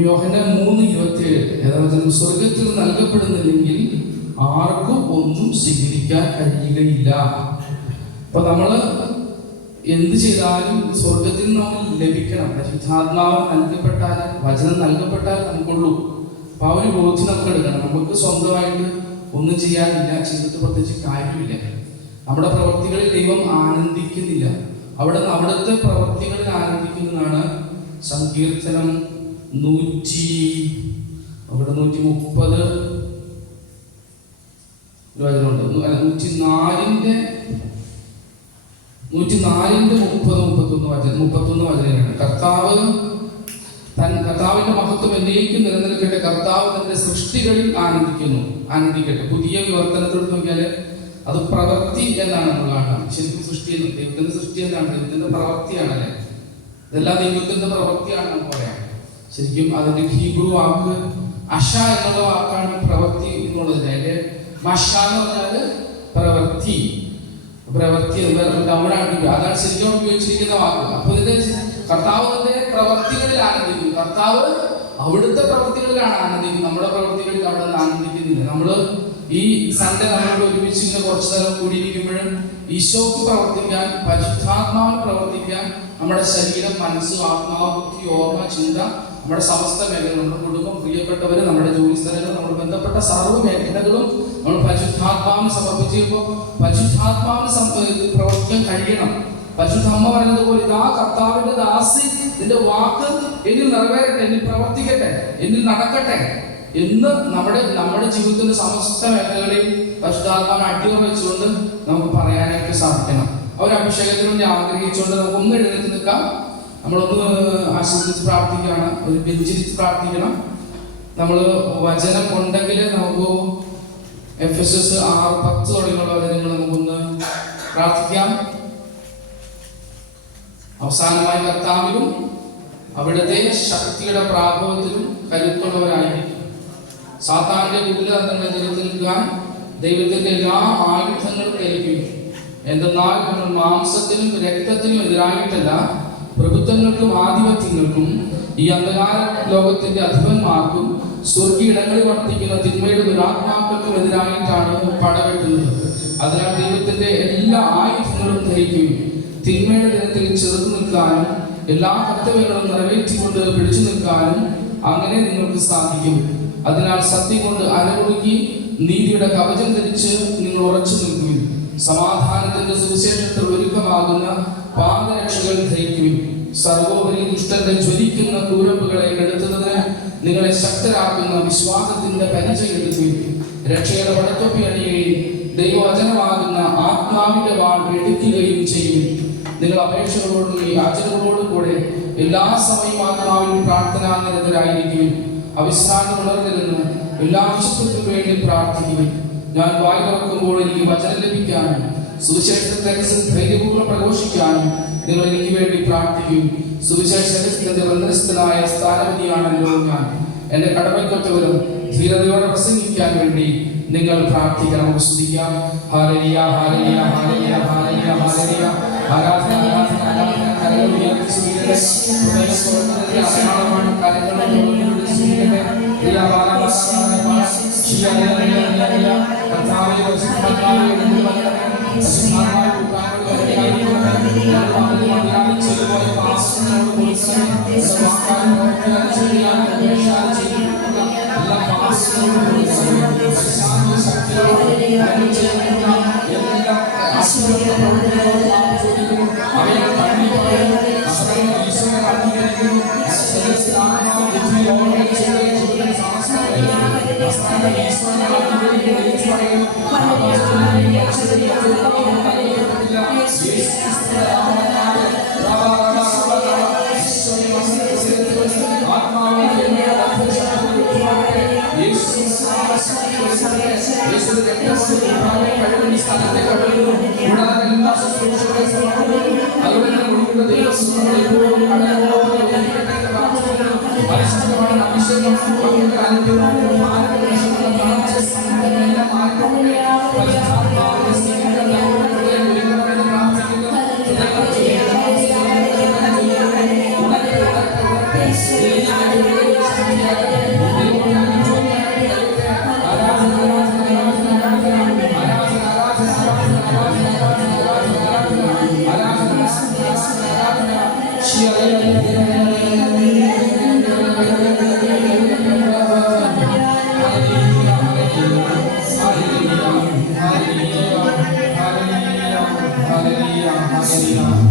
യോഹന്നാൻ 3:27 സ്വർഗത്തിൽ നൽകപ്പെടുന്നില്ലെങ്കിൽ ആർക്കും ഒന്നും സ്വീകരിക്കാൻ കഴിയുകയില്ല. അപ്പൊ നമ്മള് എന്ത് ചെയ്താലും സ്വർഗത്തിൽ നമുക്ക് ലഭിക്കണം. പരിശുദ്ധാത്മാവ് നൽകപ്പെട്ടാൽ, വചനം നൽകപ്പെട്ടാൽ നമുക്കുള്ളൂ. അപ്പൊ ആ ഒരു ബോധ്യം നമുക്ക് എടുക്കണം. നമുക്ക് സ്വന്തമായിട്ട് ഒന്നും ചെയ്യാനില്ല, ചെയ്തിട്ട് പ്രത്യേകിച്ച് കാര്യമില്ല. നമ്മുടെ പ്രവൃത്തികളിൽ ദൈവം ആനന്ദിക്കുന്നില്ല. അവിടുത്തെ പ്രവൃത്തികളിൽ ആനന്ദിക്കുന്നതാണ് സങ്കീർത്തനം 130 വചനമുണ്ട്. 104-ന്റെ 30-31 വചനങ്ങളാണ്. കർത്താവിന്റെ മഹത്വം എന്നേക്കും നിലനിൽക്കട്ടെ. കർത്താവ് തന്റെ സൃഷ്ടികളിൽ ആനന്ദിക്കട്ടെ. പുതിയ വിവർത്തനത്തിൽ നോക്കിയാല് അത് പ്രവൃത്തി എന്നാണ് നമ്മൾ കാണുന്നത്. ശരിക്കും സൃഷ്ടി, ദൈവത്തിന്റെ സൃഷ്ടി എന്നാണ്, ദൈവത്തിന്റെ പ്രവൃത്തിയാണല്ലേ. ഇതെല്ലാം ദൈവത്തിന്റെ പ്രവൃത്തിയാണ് നമുക്ക് പറയാം. ശരിക്കും അതിന്റെ ഹീബ്രു വാക്ക് അഷ എന്നുള്ള വാക്കാണ് പ്രവൃത്തി എന്നുള്ളത്. അതിന്റെ മഷ എന്ന് പറഞ്ഞാല് പ്രവൃത്തി ഡൗണാണ്. അതാണ് ശരിക്കും ഉപയോഗിച്ചിരിക്കുന്ന വാക്ക്. അപ്പൊ ഇതിന്റെ കർത്താവിന്റെ പ്രവൃത്തികളിൽ ആനന്ദിക്കുന്നു. കർത്താവ് അവിടുത്തെ പ്രവൃത്തികളിലാണ് ആനന്ദിക്കുന്നത്. നമ്മുടെ പ്രവൃത്തികളിൽ അവിടെ നിന്ന് ആനന്ദിക്കുന്നില്ല. നമ്മള് ഈ സൺഡേ നമ്മൾ ഒരുമിച്ച് ഇങ്ങനെ കുറച്ചു നേരം കൂടിയിരിക്കുമ്പോഴും ഈശോക്ക് പ്രവർത്തിക്കാൻ, പരിശുദ്ധാത്മാവിന് പ്രവർത്തിക്കാൻ നമ്മുടെ ശരീരം, മനസ്സ്, ആത്മാവ്, ബുദ്ധി, ഓർമ്മ, ചിന്ത, നമ്മുടെ സമസ്ത മേഖലകൾ, നമ്മുടെ കുടുംബം, പ്രിയപ്പെട്ടവര്, നമ്മുടെ ജോലി സ്ഥലങ്ങൾ, നമ്മുടെ ബന്ധപ്പെട്ട സർവ്വ മേഖലകളും നമ്മൾ പരിശുദ്ധാത്മാവിന് സമർപ്പിച്ചപ്പോൾ പരിശുദ്ധാത്മാവിന് പ്രവർത്തിക്കാൻ കഴിയണം. പരിശുദ്ധ അമ്മ പറയുന്നതുപോലെ, ഇതാ കർത്താവിന്റെ ദാസി, ഇതിന്റെ വാക്ക് എന്നിൽ നിറവേറട്ടെ, എന്നിൽ പ്രവർത്തിക്കട്ടെ, എന്നിൽ നടക്കട്ടെ എന്ന് നമ്മുടെ ജീവിതത്തിന്റെ സമസ്ത മേഖലകളെയും പരിശുദ്ധാത്മാവിനെ അടിയുറ വെച്ചുകൊണ്ട് നമുക്ക് പറയാനായിട്ട് സാധിക്കണം. ഒരു അഭിഷേകത്തിന് വേണ്ടി ആഗ്രഹിച്ചുകൊണ്ട് നമുക്ക് ഒന്ന് എഴുന്നേറ്റ് നിൽക്കാം. നമ്മളൊന്ന് ആശീർവദിച്ച് പ്രാർത്ഥിക്കുകയാണ്. ഒരു ബെഞ്ചിരിച്ച് പ്രാർത്ഥിക്കണം. നമ്മൾ വചനം ഉണ്ടെങ്കിൽ നമുക്ക് എഫെസസ് 6:10 തുടങ്ങിയുള്ള വചനങ്ങൾ നമുക്കൊന്ന് പ്രാർത്ഥിക്കാം. അവസാനമായി കർത്താവിലും അവിടുത്തെ ശക്തിയുടെ പ്രാഭവത്തിലും കരുത്തുള്ളവരായിരിക്കും. സാത്താന്റെ കുടിലതന്ത്രങ്ങളെ നിലനിൽക്കാൻ ദൈവത്തിന്റെ എല്ലാ ആയുധങ്ങളും ധരിക്കും. എന്തെന്നാൽ നമ്മൾ മാംസത്തിനും രക്തത്തിനും എതിരായിട്ടല്ല, പ്രഭുത്വങ്ങൾക്കും ആധിപത്യങ്ങൾക്കും ഈ അന്ധകാര ലോകത്തിന്റെ അധിപന്മാർക്കും സ്വർഗീയിടങ്ങളിൽ വർത്തിക്കുന്ന തിന്മയുടെ ദുരാത്മാക്കൾക്കും എതിരായിട്ടാണ് പടവെട്ടുന്നത്. അതിനാൽ ദൈവത്തിന്റെ എല്ലാ ആയുധങ്ങളും ധരിക്കുകയും തിന്മയുടെ ദിനത്തിൽ ചെറുതു നിൽക്കാനും എല്ലാ കർത്തവ്യങ്ങളും നിറവേറ്റിക്കൊണ്ട് പിടിച്ചു നിൽക്കാനും അങ്ങനെ നിങ്ങൾക്ക് സാധിക്കും. അതിനാൽ സത്യം കൊണ്ട് അരമുറുക്കി നീതിയുടെ കവചം ധരിച്ച് നിങ്ങൾ ഉറച്ചു നിൽക്കുകയും സമാധാനത്തിന്റെ സുവിശേഷത്തിൽ ഒരുക്കമാകുന്ന പാദരക്ഷകൾ ധരിക്കുകയും സർവോപരി ദുഷ്ടന്റെ ജ്വലിക്കുന്ന കൂരമ്പുകളെ കെടുത്തുന്നതിന് നിങ്ങളെ ശക്തരാക്കുന്ന വിശ്വാസത്തിന്റെ പരിചയെടുക്കുകയും രക്ഷയുടെ വടത്തൊപ്പി അണിയുകയും ദൈവവചനമാകുന്ന ആത്മാവിന്റെ വാൾ എടുക്കുകയും ചെയ്യും. നിങ്ങൾ അപേക്ഷകളോടും ഈ യാചനകളോടും കൂടെ എല്ലാ സമയം ആത്മാവിലും പ്രാർത്ഥനാ നിരതരായിരിക്കുകയും അവിശ്രാന്തം ഉണർന്നിരുന്ന് എല്ലാ വിശുദ്ധത്തിനു വേണ്ടി പ്രാർത്ഥിക്കുകയും ഞാൻ വായി തുറക്കുമ്പോൾ എനിക്ക് വചനം ലഭിക്കാനും സുവിശേഷത്തെ ധൈര്യപൂർവ്വം പ്രഘോഷിക്കാനും നിങ്ങൾ എനിക്ക് വേണ്ടി പ്രാർത്ഥിക്കും. സുവിശേഷത്തിന്റെ ബന്ധസ്ഥനായ സ്ഥാനപതിയാണല്ലോ ഞാൻ. എന്റെ കടമയ്ക്കൊറ്റവരും ധീരതയോടെ പ്രസംഗിക്കാൻ വേണ്ടി നിങ്ങൾ പ്രാർത്ഥിക്കണം. നമുക്ക് സ്തുതിക്കാം. Hallelujah, hallelujah, hallelujah, hallelujah, hallelujah. ആരാധന, ആരാധന, ആരാധന. കരങ്ങൾ ഉയർത്തി സ്തുതിക്കട്ടെ. ഹൃദയസ്വരത്തിന്റെ അടയാളമാണ് കരങ്ങൾ ഉയർത്തി സ്തുതിക്കട്ടെ. കർത്താവേ, പരിശുദ്ധാത്മാവേ, എഴുന്നള്ളി വരണമേ. പരിശുദ്ധാത്മാവേ, കൂട്ടായ്മയുടെ വഴിയായി ചെറുപോയ പാപങ്ങളോട് കൊടുക്കണമേ. വാക്കാലും പ്രവർത്തിയാലും ചെയ്യാനും ഉപേക്ഷാലും ചെയ്തിട്ടുള്ള എല്ലാ പാപങ്ങളോടും കൊടുക്കണമേ. ശാന്തി ശക്തിയോടും എല്ലാ അസുഖങ്ങളോടും ചോദിക്കുന്നു. അവയെ കണ്ണിപ്പായും ഈശ്വരനെ അംഗീകരിക്കുന്നു. Hallelujah.